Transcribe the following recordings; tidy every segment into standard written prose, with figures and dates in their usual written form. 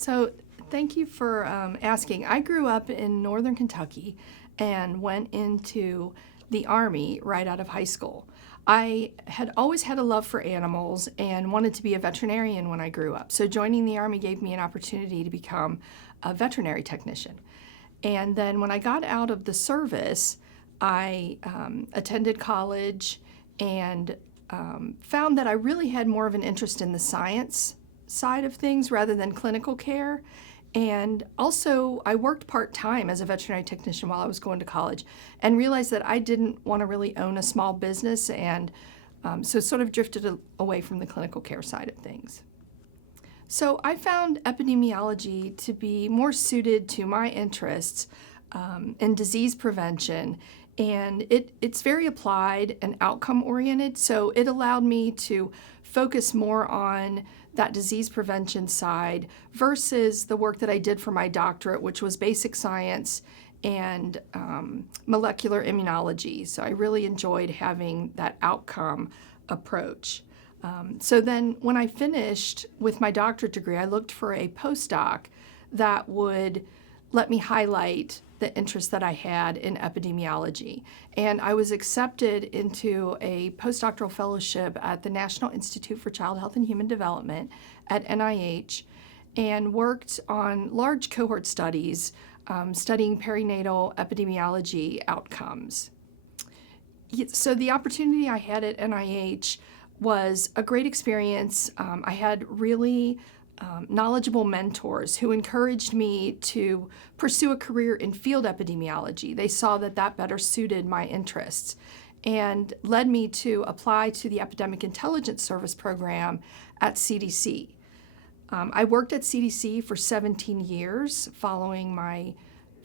So, thank you for asking. I grew up in northern Kentucky and went into the Army right out of high school. I had always had a love for animals and wanted to be a veterinarian when I grew up. So, joining the Army gave me an opportunity to become a veterinary technician. And then when I got out of the service, I attended college and found that I really had more of an interest in the science side of things rather than clinical care. And also, I worked part-time as a veterinary technician while I was going to college and realized that I didn't want to really own a small business, and so sort of drifted away from the clinical care side of things. So I found epidemiology to be more suited to my interests in disease prevention, and it's very applied and outcome-oriented, so it allowed me to focus more on that disease prevention side versus the work that I did for my doctorate, which was basic science and molecular immunology. So I really enjoyed having that outcome approach. So then when I finished with my doctorate degree, I looked for a postdoc that would let me highlight the interest that I had in epidemiology. And I was accepted into a postdoctoral fellowship at the National Institute for Child Health and Human Development at NIH and worked on large cohort studies studying perinatal epidemiology outcomes. So the opportunity I had at NIH was a great experience. I had really knowledgeable mentors who encouraged me to pursue a career in field epidemiology. They saw that that better suited my interests and led me to apply to the Epidemic Intelligence Service program at CDC. I worked at CDC for 17 years following my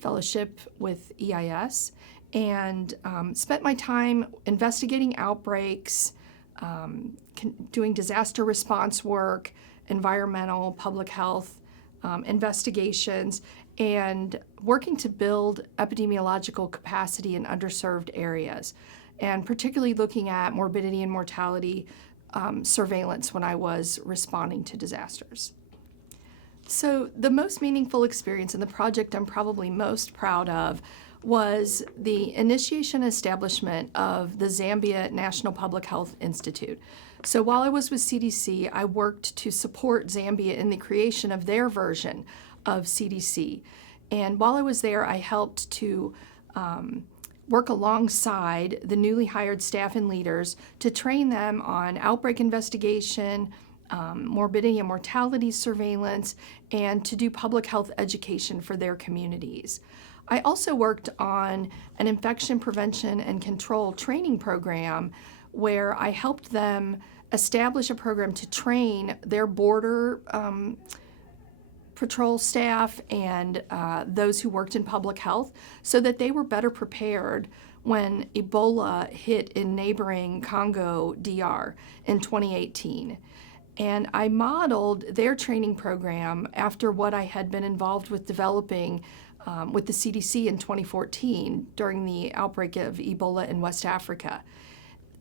fellowship with EIS and spent my time investigating outbreaks, doing disaster response work, environmental, public health investigations, and working to build epidemiological capacity in underserved areas, and particularly looking at morbidity and mortality surveillance when I was responding to disasters. So the most meaningful experience and the project I'm probably most proud of was the initiation and establishment of the Zambia National Public Health Institute. So while I was with CDC, I worked to support Zambia in the creation of their version of CDC. And while I was there, I helped to work alongside the newly hired staff and leaders to train them on outbreak investigation, morbidity and mortality surveillance, and to do public health education for their communities. I also worked on an infection prevention and control training program where I helped them establish a program to train their border patrol staff and those who worked in public health so that they were better prepared when Ebola hit in neighboring Congo DR in 2018. And I modeled their training program after what I had been involved with developing with the CDC in 2014 during the outbreak of Ebola in West Africa.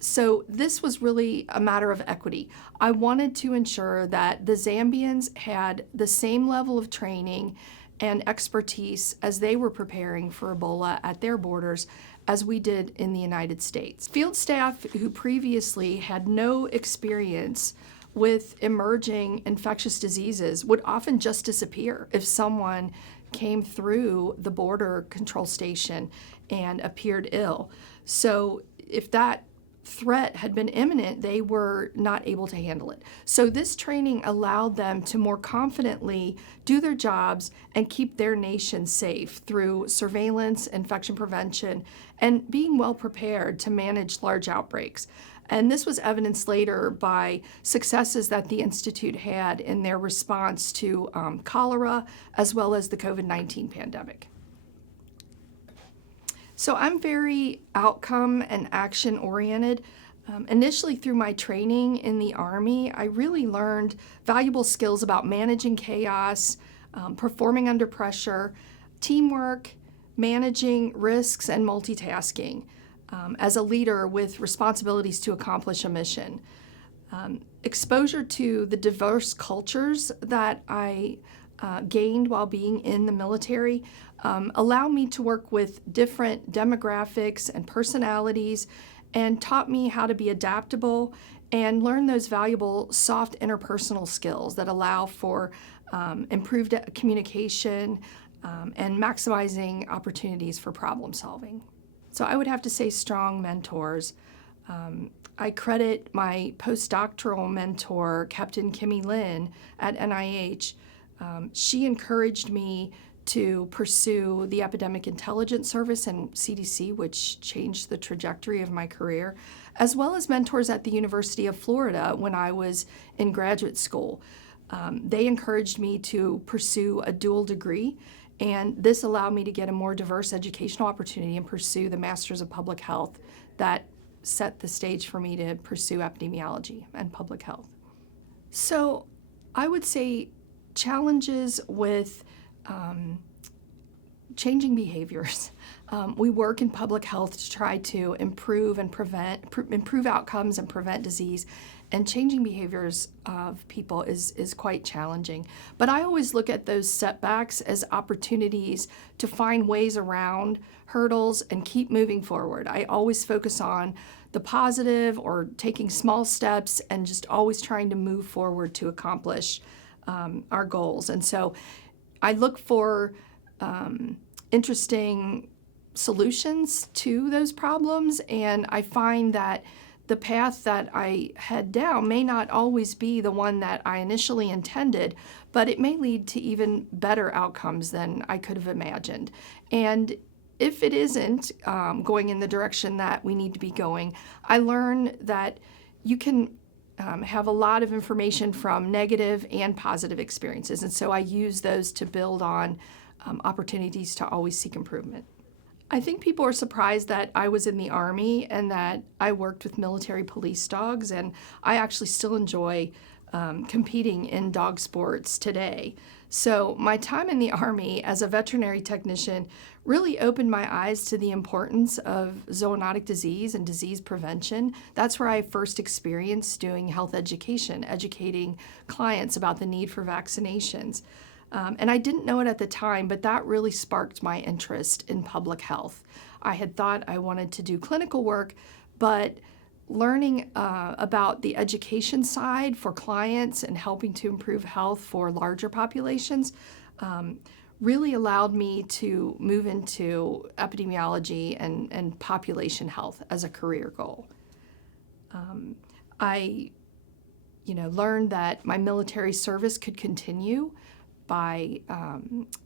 So this was really a matter of equity. I wanted to ensure that the Zambians had the same level of training and expertise as they were preparing for Ebola at their borders as we did in the United States. Field staff who previously had no experience with emerging infectious diseases would often just disappear if someone came through the border control station and appeared ill. So if that threat had been imminent, they were not able to handle it. So this training allowed them to more confidently do their jobs and keep their nation safe through surveillance, infection prevention, and being well prepared to manage large outbreaks. And this was evidenced later by successes that the Institute had in their response to cholera as well as the COVID-19 pandemic. So I'm very outcome and action oriented. Initially through my training in the Army, I really learned valuable skills about managing chaos, performing under pressure, teamwork, managing risks, and multitasking as a leader with responsibilities to accomplish a mission. Exposure to the diverse cultures that I gained while being in the military allow me to work with different demographics and personalities and taught me how to be adaptable and learn those valuable soft interpersonal skills that allow for improved communication and maximizing opportunities for problem solving. So I would have to say strong mentors. I credit my postdoctoral mentor, Captain Kimmy Lin at NIH. She encouraged me to pursue the Epidemic Intelligence Service and CDC, which changed the trajectory of my career, as well as mentors at the University of Florida when I was in graduate school. They encouraged me to pursue a dual degree, and this allowed me to get a more diverse educational opportunity and pursue the Masters of Public Health that set the stage for me to pursue epidemiology and public health. So I would say challenges with changing behaviors. We work in public health to try to improve and improve outcomes and prevent disease. And changing behaviors of people is quite challenging. But I always look at those setbacks as opportunities to find ways around hurdles and keep moving forward. I always focus on the positive or taking small steps and just always trying to move forward to accomplish our goals. And so I look for interesting solutions to those problems, and I find that the path that I head down may not always be the one that I initially intended, but it may lead to even better outcomes than I could have imagined. And if it isn't going in the direction that we need to be going, I learn that you can have a lot of information from negative and positive experiences. And so I use those to build on opportunities to always seek improvement. I think people are surprised that I was in the Army and that I worked with military police dogs, and I actually still enjoy competing in dog sports today. So my time in the Army as a veterinary technician really opened my eyes to the importance of zoonotic disease and disease prevention. That's where I first experienced doing health education, educating clients about the need for vaccinations. And I didn't know it at the time, but that really sparked my interest in public health. I had thought I wanted to do clinical work, but learning about the education side for clients and helping to improve health for larger populations really allowed me to move into epidemiology and population health as a career goal. I learned that my military service could continue by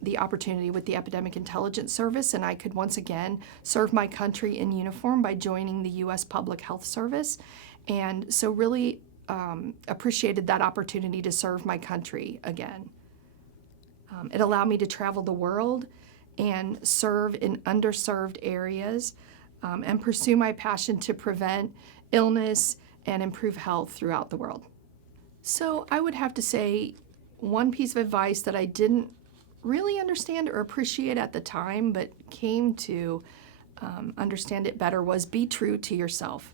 the opportunity with the Epidemic Intelligence Service, and I could once again serve my country in uniform by joining the U.S. Public Health Service. And so really appreciated that opportunity to serve my country again. It allowed me to travel the world and serve in underserved areas and pursue my passion to prevent illness and improve health throughout the world. So I would have to say one piece of advice that I didn't really understand or appreciate at the time, but came to understand it better, was be true to yourself.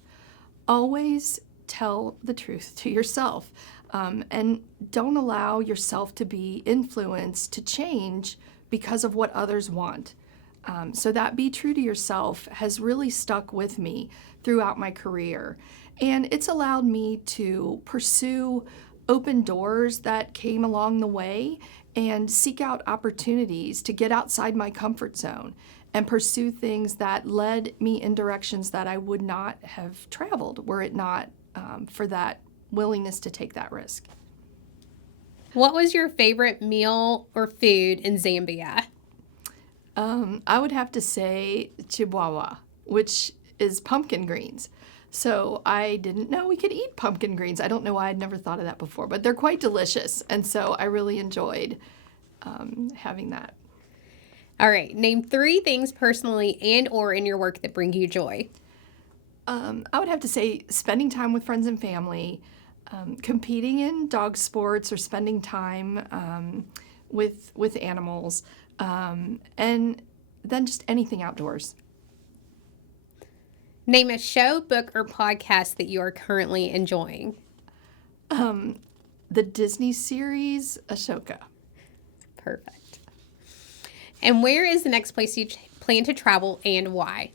Always tell the truth to yourself, and don't allow yourself to be influenced to change because of what others want. So that be true to yourself has really stuck with me throughout my career, and it's allowed me to pursue open doors that came along the way and seek out opportunities to get outside my comfort zone and pursue things that led me in directions that I would not have traveled were it not for that willingness to take that risk. What was your favorite meal or food in Zambia? I would have to say chihuahua, which is pumpkin greens. So I didn't know we could eat pumpkin greens. I don't know why I'd never thought of that before, but they're quite delicious. And so I really enjoyed having that. All right. Name 3 things personally and or in your work that bring you joy. I would have to say spending time with friends and family, competing in dog sports or spending time with animals, and then just anything outdoors. Name a show, book, or podcast that you are currently enjoying. The Disney series Ashoka. Perfect. And where is the next place you plan to travel and why?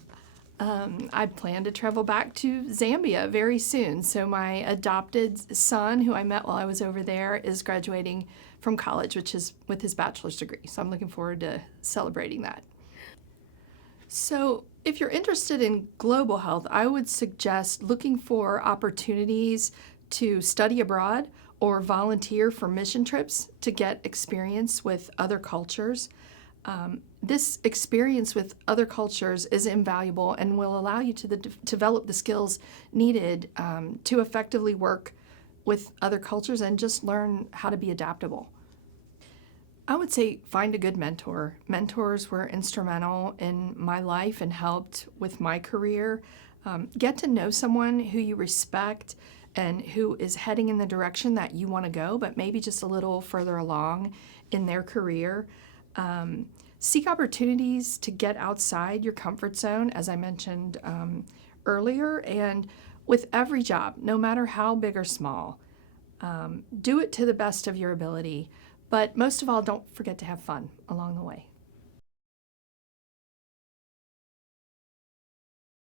I plan to travel back to Zambia very soon. So my adopted son, who I met while I was over there, is graduating from college, which is with his bachelor's degree. So I'm looking forward to celebrating that. So if you're interested in global health, I would suggest looking for opportunities to study abroad or volunteer for mission trips to get experience with other cultures. This experience with other cultures is invaluable and will allow you to develop the skills needed to effectively work with other cultures and just learn how to be adaptable. I would say find a good mentor. Mentors were instrumental in my life and helped with my career. Get to know someone who you respect and who is heading in the direction that you want to go, but maybe just a little further along in their career. Seek opportunities to get outside your comfort zone, as I mentioned earlier, and with every job, no matter how big or small, do it to the best of your ability. But most of all, don't forget to have fun along the way.